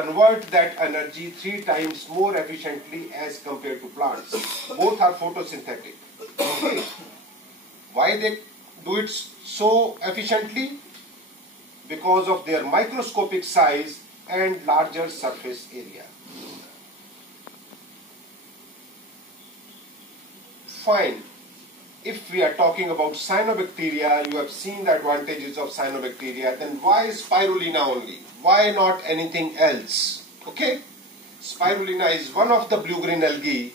convert that energy 3 times more efficiently as compared to plants. Both are photosynthetic. Okay. Why they do it so efficiently? Because of their microscopic size and larger surface area. Fine. If we are talking about cyanobacteria, you have seen the advantages of cyanobacteria, then why spirulina only? Why not anything else? Okay? Spirulina is one of the blue-green algae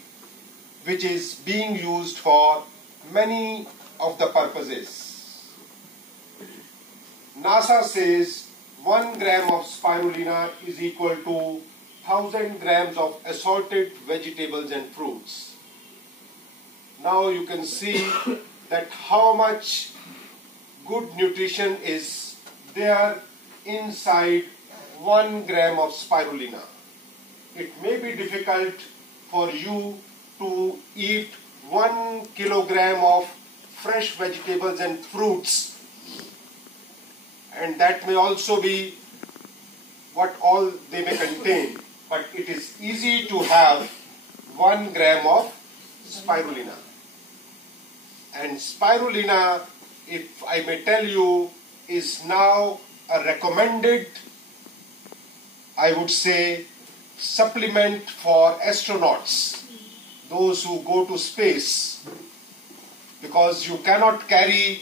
which is being used for many of the purposes. NASA says 1 gram of spirulina is equal to 1000 grams of assorted vegetables and fruits. Now you can see that how much good nutrition is there inside 1 gram of spirulina. It may be difficult for you to eat 1 kilogram of fresh vegetables and fruits, and that may also be what all they may contain, but it is easy to have 1 gram of spirulina. And spirulina, if I may tell you, is now a recommended, I would say, supplement for astronauts, those who go to space, because you cannot carry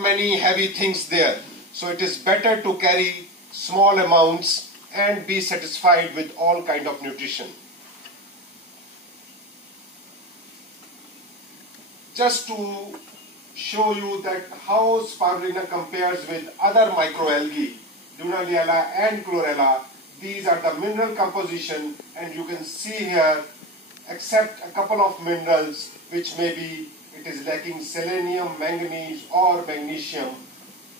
many heavy things there. So it is better to carry small amounts and be satisfied with all kind of nutrition. Just to show you that how spirulina compares with other microalgae, Dunaliella and Chlorella, these are the mineral composition, and you can see here, except a couple of minerals which maybe it is lacking selenium, manganese or magnesium,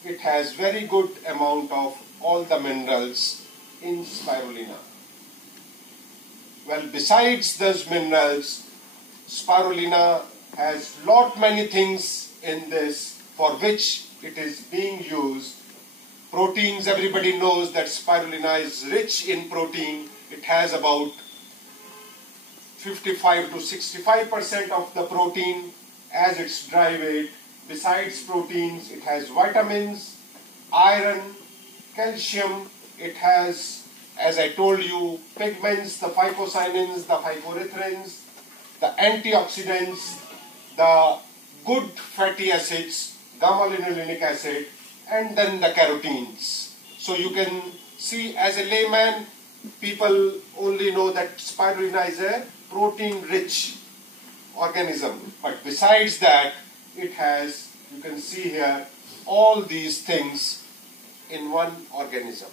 it has very good amount of all the minerals in spirulina. Well, besides those minerals, spirulina has many things in this for which it is being used. Proteins, everybody knows that spirulina is rich in protein. It has about 55 to 65% of the protein as its dry weight. Besides proteins, it has vitamins, iron, calcium. It has, as I told you, pigments, the phycocyanins, the phycoerythrins, the antioxidants, the good fatty acids, gamma-linolenic acid, and then the carotenes. So you can see, as a layman, people only know that spirulina is a protein-rich organism. But besides that, it has, you can see here, all these things in one organism.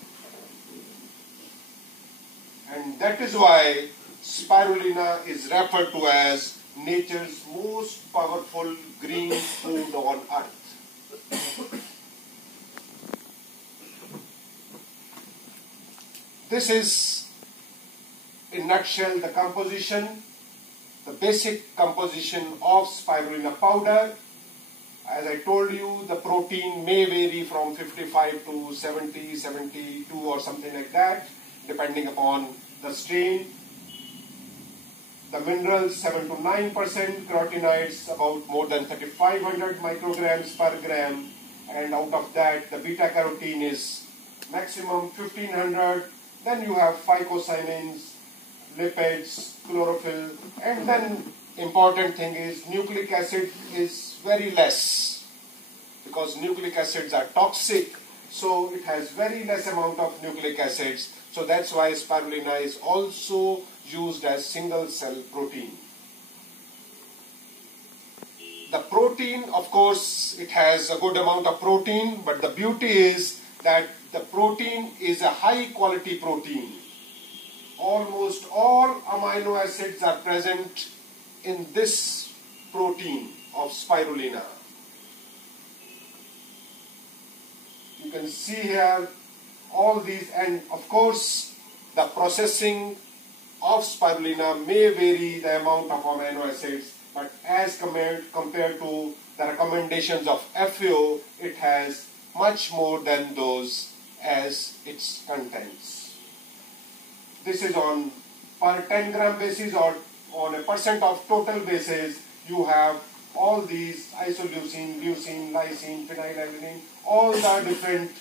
And that is why spirulina is referred to as nature's most powerful green food on earth. This is, in a nutshell, the composition, the basic composition of spirulina powder. As I told you, the protein may vary from 55 to 70, 72 or something like that, depending upon the strain. The minerals 7 to 9%, carotenoids about more than 3500 micrograms per gram, and out of that the beta carotene is maximum 1500. Then you have phycocyanins, lipids, chlorophyll, and then important thing is nucleic acid is very less, because nucleic acids are toxic, so it has very less amount of nucleic acids. So that's why spirulina is also used as single cell protein. The protein, of course, it has a good amount of protein, but the beauty is that the protein is a high quality protein. Almost all amino acids are present in this protein of spirulina. You can see here all these, and of course the processing of spirulina may vary the amount of amino acids, but as compared to the recommendations of FAO, it has much more than those as its contents. this is on per 10 gram basis or on a percent of total basis. You have all these isoleucine, leucine, lysine, phenylalanine, all the different,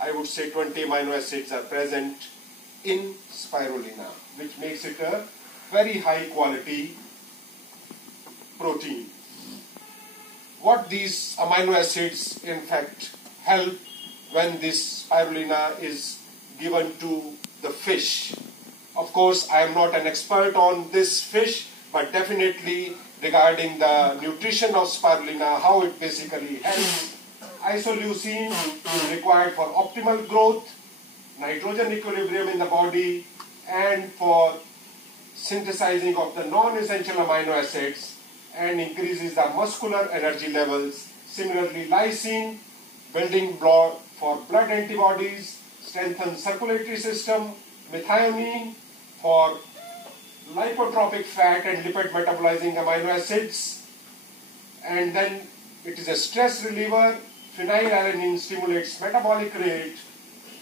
I would say 20 amino acids are present in spirulina, which makes it a very high quality protein. What these amino acids in fact help when this spirulina is given to the fish. Of course, I am not an expert on this fish, but definitely regarding the nutrition of spirulina, how it basically helps. Isoleucine is required for optimal growth, nitrogen equilibrium in the body, and for synthesizing of the non-essential amino acids, and increases the muscular energy levels. Similarly, lysine, building block for blood antibodies, strengthens circulatory system. Methionine for lipotropic fat and lipid metabolizing amino acids. And then it is a stress reliever. Phenylalanine stimulates metabolic rate.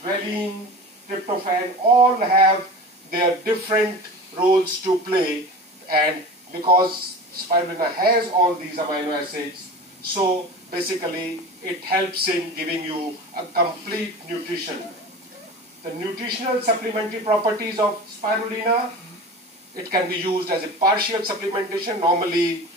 Valine, tryptophan, all have their different roles to play, and because spirulina has all these amino acids, so basically it helps in giving you a complete nutrition. The nutritional supplementary properties of spirulina, it can be used as a partial supplementation. Normally,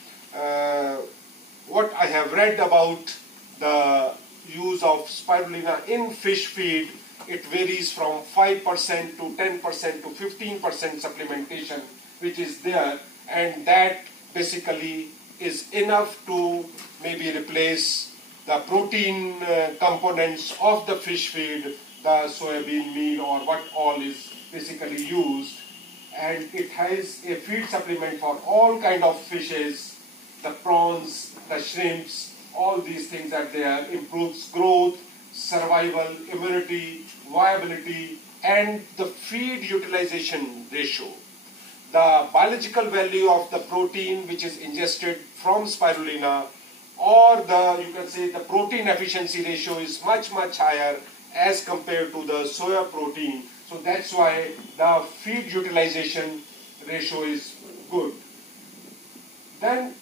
what I have read about the use of spirulina in fish feed, it varies from 5% to 10% to 15% supplementation, which is there, and that basically is enough to maybe replace the protein components of the fish feed, the soybean meal or what all is basically used. And it has a feed supplement for all kind of fishes, the prawns, the shrimps, all these things are there. Improves growth, survival, immunity, viability, and the feed utilization ratio. The biological value of the protein which is ingested from spirulina, or the, you can say, the protein efficiency ratio is much higher as compared to the soya protein. So that's why the feed utilization ratio is good. Then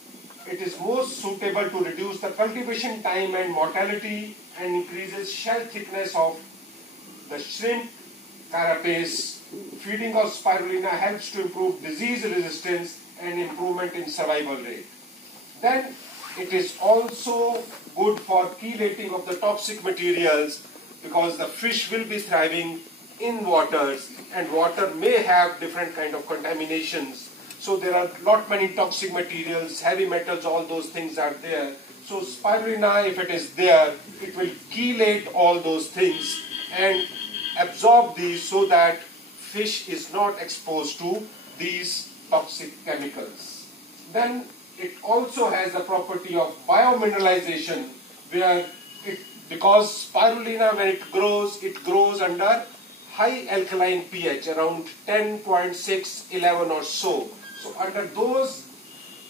it is most suitable to reduce the cultivation time and mortality, and increases shell thickness of the shrimp carapace. Feeding of spirulina helps to improve disease resistance and improvement in survival rate. Then it is also good for chelating of the toxic materials, because the fish will be thriving in waters, and water may have different kind of contaminations. So there are many toxic materials, heavy metals, all those things are there. So spirulina, if it is there, it will chelate all those things and absorb these so that fish is not exposed to these toxic chemicals. Then it also has the property of biomineralization, where because spirulina, when it grows under high alkaline pH, around 10.6, 11 or so. So under those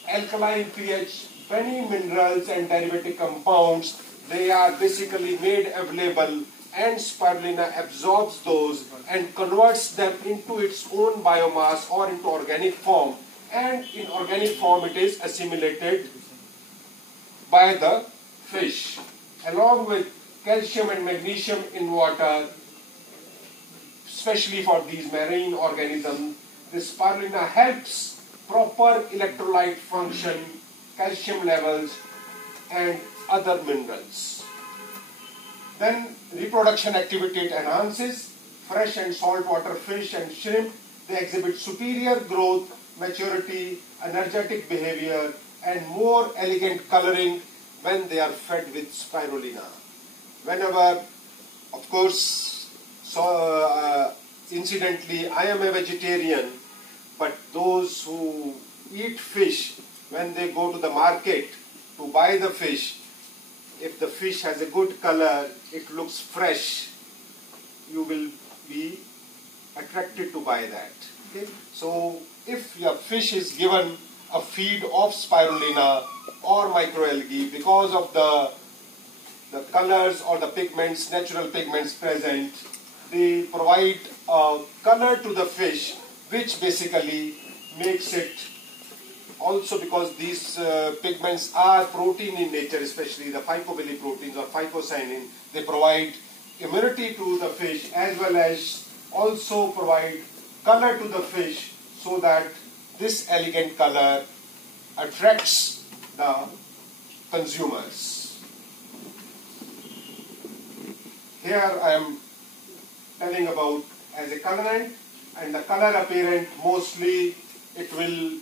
alkaline pH, many minerals and derivative compounds, they are basically made available, and spirulina absorbs those and converts them into its own biomass or into organic form, and in organic form it is assimilated by the fish along with calcium and magnesium in water. Especially for these marine organisms, this spirulina helps proper electrolyte function, calcium levels and other minerals. Then reproduction activity it enhances. Fresh and saltwater fish and shrimp, they exhibit superior growth, maturity, energetic behavior and more elegant coloring when they are fed with spirulina. Whenever, of course, incidentally, I am a vegetarian, but those who eat fish, when they go to the market to buy the fish, if the fish has a good color, it looks fresh, you will be attracted to buy that. Okay? So if your fish is given a feed of spirulina or microalgae, because of the colors or the pigments, natural pigments present, they provide color to the fish, which basically makes it also, because these pigments are protein in nature, especially the phycobiliproteins or phycocyanin, they provide immunity to the fish as well as also provide color to the fish, so that this elegant color attracts the consumers. Here I am telling about as a colorant, and the color apparent, mostly it will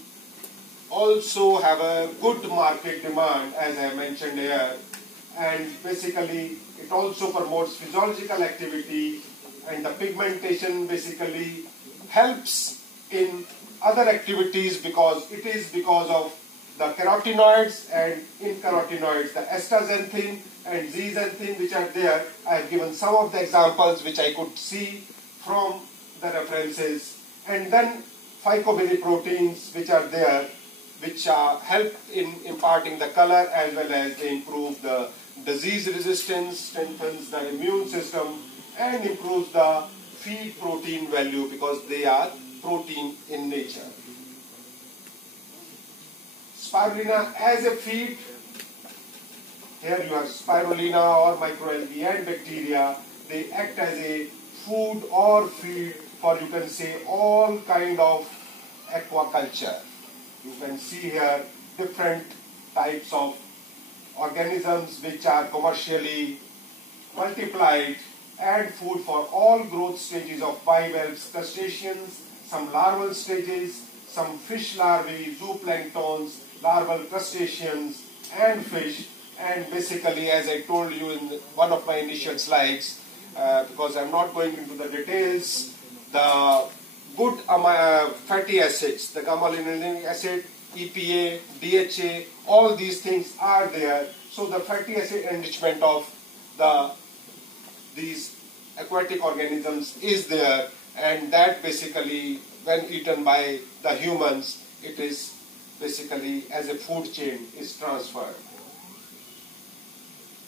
also have a good market demand, as I mentioned here, and basically it also promotes physiological activity, and the pigmentation basically helps in other activities because it is because of the carotenoids, and in carotenoids the astaxanthin and zeaxanthin which are there. I have given some of the examples which I could see from the references, and then phycobiliproteins which are there, which help in imparting the color as well as they improve the disease resistance, strengthens the immune system, and improves the feed protein value because they are protein in nature. Spirulina as a feed, here you have spirulina or microalgae and bacteria. They act as a food or feed for, you can say, all kind of aquaculture. You can see here different types of organisms which are commercially multiplied and food for all growth stages of bivalves, crustaceans, some larval stages, some fish larvae, zooplanktons, larval crustaceans and fish. And basically, as I told you in one of my initial slides, because I am not going into the details, the good fatty acids, the gamma-linolenic acid, EPA, DHA, all these things are there. So the fatty acid enrichment of these aquatic organisms is there, and that basically, when eaten by the humans, it is basically as a food chain is transferred.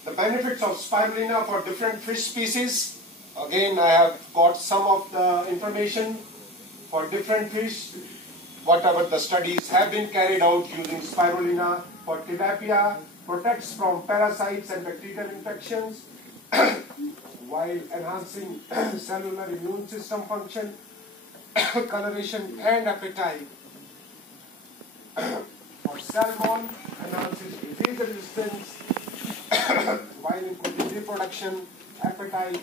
The benefits of spirulina for different fish species. Again, I have got some of the information for different fish. Whatever the studies have been carried out using spirulina for tilapia, protects from parasites and bacterial infections while enhancing cellular immune system function, coloration and appetite. For salmon, enhances disease resistance while improving reproduction, appetite,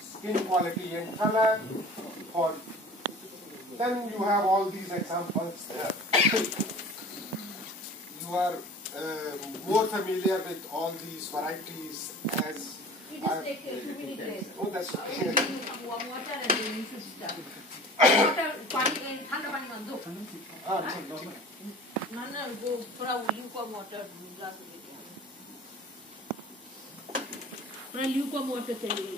skin quality and color. Then you have all these examples there. You are more familiar with all these varieties as you just take 2 minutes rest. Oh, that's okay. Water and then you should start. Water, thanda pani mando. Nana go thora lukewarm water glass में lukewarm water चाहिए.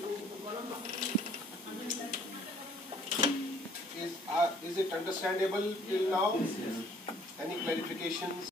Is it understandable till now? Any clarifications?